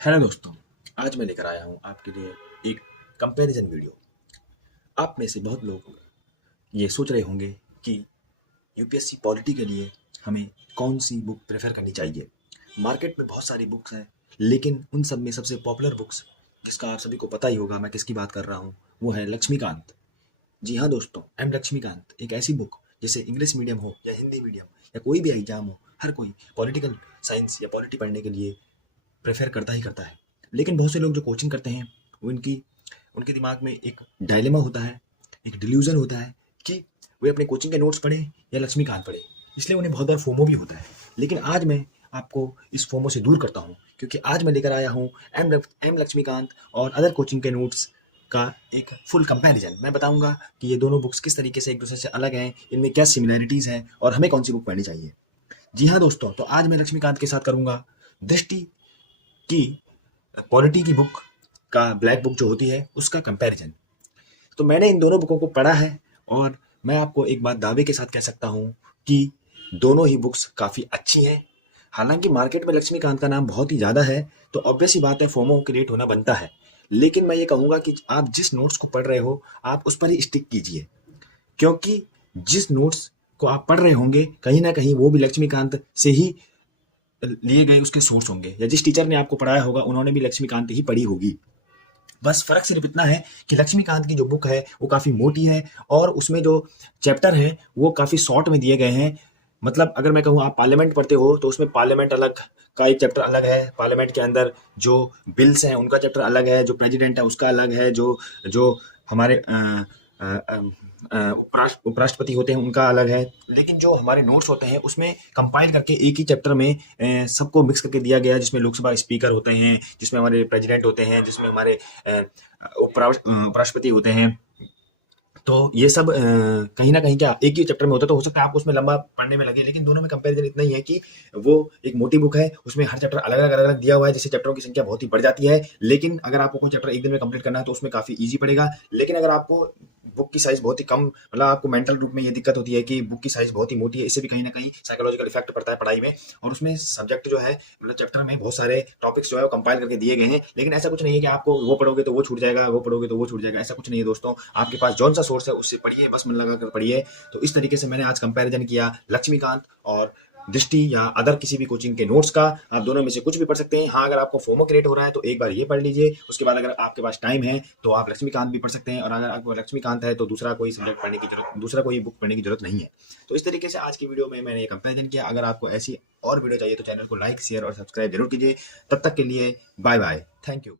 Hello दोस्तों, आज मैं लेकर आया हूँ आपके लिए एक कंपैरिजन वीडियो। आप में से बहुत लोग ये सोच रहे होंगे कि यूपीएससी पॉलिटी के लिए हमें कौन सी बुक प्रेफर करनी चाहिए। मार्केट में बहुत सारी बुक्स हैं, लेकिन उन सब में सबसे पॉपुलर बुक्स, जिसका आप सभी को पता ही होगा मैं किसकी बात कर रहा हूँ, वो है लक्ष्मीकांत। जी हाँ दोस्तों, एम लक्ष्मीकांत एक ऐसी बुक जिसे इंग्लिश मीडियम हो या हिंदी मीडियम या कोई भी एग्जाम हो, हर कोई पॉलिटिकल साइंस या पॉलिटी पढ़ने के लिए प्रेफर करता ही करता है। लेकिन बहुत से लोग जो कोचिंग करते हैं, वो इनकी उनके दिमाग में एक डायलेमा होता है, एक डिल्यूजन होता है कि वे अपने कोचिंग के नोट्स पढ़ें या लक्ष्मीकांत पढ़ें। इसलिए उन्हें बहुत बार फोमो भी होता है। लेकिन आज मैं आपको इस फोमो से दूर करता हूँ, क्योंकि आज मैं लेकर आया हूँ एम लक्ष्मीकांत और अदर कोचिंग के नोट्स का एक फुल कंपैरिजन। मैं बताऊंगा कि ये दोनों बुक्स किस तरीके से एक दूसरे से अलग हैं, इनमें क्या सिमिलैरिटीज़ हैं और हमें कौन सी बुक पढ़नी चाहिए। जी हाँ दोस्तों, तो आज मैं लक्ष्मीकांत के साथ करूंगा दृष्टि की पॉलिटी की बुक का ब्लैक बुक जो होती है उसका कंपैरिजन। तो मैंने इन दोनों बुकों को पढ़ा है और मैं आपको एक बात दावे के साथ कह सकता हूँ कि दोनों ही बुक्स काफ़ी अच्छी हैं। हालांकि मार्केट में लक्ष्मीकांत का नाम बहुत ही ज़्यादा है, तो ऑब्वियस ही बात है फोमो क्रिएट होना बनता है। लेकिन मैं ये कहूँगा कि आप जिस नोट्स को पढ़ रहे हो आप उस पर ही स्टिक कीजिए, क्योंकि जिस नोट्स को आप पढ़ रहे होंगे कहीं ना कहीं वो भी लक्ष्मीकांत से ही लिए गए उसके सोर्स होंगे, या जिस टीचर ने आपको पढ़ाया होगा उन्होंने भी लक्ष्मीकांत ही पढ़ी होगी। बस फ़र्क सिर्फ इतना है कि लक्ष्मीकांत की जो बुक है वो काफ़ी मोटी है और उसमें जो चैप्टर हैं वो काफ़ी शॉर्ट में दिए गए हैं। मतलब अगर मैं कहूँ आप पार्लियामेंट पढ़ते हो तो उसमें पार्लियामेंट अलग का एक चैप्टर अलग है, पार्लियामेंट के अंदर जो बिल्स हैं उनका चैप्टर अलग है, जो प्रेसिडेंट है उसका अलग है, जो जो हमारे उपराष्ट्रपति होते हैं उनका अलग है। लेकिन जो हमारे नोट्स होते हैं उसमें कंपाइल करके एक ही चैप्टर में सबको मिक्स करके दिया गया है, जिसमें लोकसभा स्पीकर होते हैं, जिसमें हमारे प्रेसिडेंट होते हैं, जिसमें हमारे उपराष्ट्रपति होते हैं। तो ये सब कहीं ना कहीं क्या एक ही चैप्टर में होता है, तो हो सकता है आपको उसमें लंबा पढ़ने में लगे। लेकिन दोनों में कंपैरिजन इतना ही है कि वो एक मोटी बुक है, उसमें हर चैप्टर अलग अलग दिया हुआ है, जिससे चैप्टरों की संख्या बहुत ही बढ़ जाती है। लेकिन अगर आपको कोई चैप्टर एक दिन में कंप्लीट करना है तो उसमें काफ़ी ईजी पड़ेगा। लेकिन अगर आपको बुक की साइज़ बहुत ही कम, मतलब आपको मेंटल रूप में ये दिक्कत होती है कि बुक की साइज़ बहुत ही मोटी है, इससे भी कहीं ना कहीं साइकोलॉजिकल इफेक्ट पड़ता है पढ़ाई में। और उसमें सब्जेक्ट जो है, मतलब चैप्टर में बहुत सारे टॉपिक्स जो है वो कंपाइल करके दिए गए हैं। लेकिन ऐसा कुछ नहीं है कि आपको वो पढ़ोगे तो वो छूट जाएगा, वो पढ़ोगे तो वो छूट जाएगा, ऐसा कुछ नहीं है दोस्तों। आपके पास जौन सा सोर्स है उससे पढ़िए, बस मन लगा कर पढ़िए। तो इस तरीके से मैंने आज कंपैरिजन किया लक्ष्मीकांत और दृष्टि या अदर किसी भी कोचिंग के नोट्स का। आप दोनों में से कुछ भी पढ़ सकते हैं। हाँ, अगर आपको फोमो क्रिएट हो रहा है तो एक बार ये पढ़ लीजिए, उसके बाद अगर आपके पास टाइम है तो आप लक्ष्मीकांत भी पढ़ सकते हैं, और अगर आपको लक्ष्मीकांत है तो दूसरा कोई सब्जेक्ट पढ़ने की जरूरत, दूसरा कोई बुक पढ़ने की जरूरत नहीं है। तो इस तरीके से आज की वीडियो में मैंने ये कंपैरिजन किया। अगर आपको ऐसी और वीडियो चाहिए तो चैनल को लाइक, शेयर और सब्सक्राइब जरूर कीजिए। तब तक के लिए बाय बाय, थैंक यू।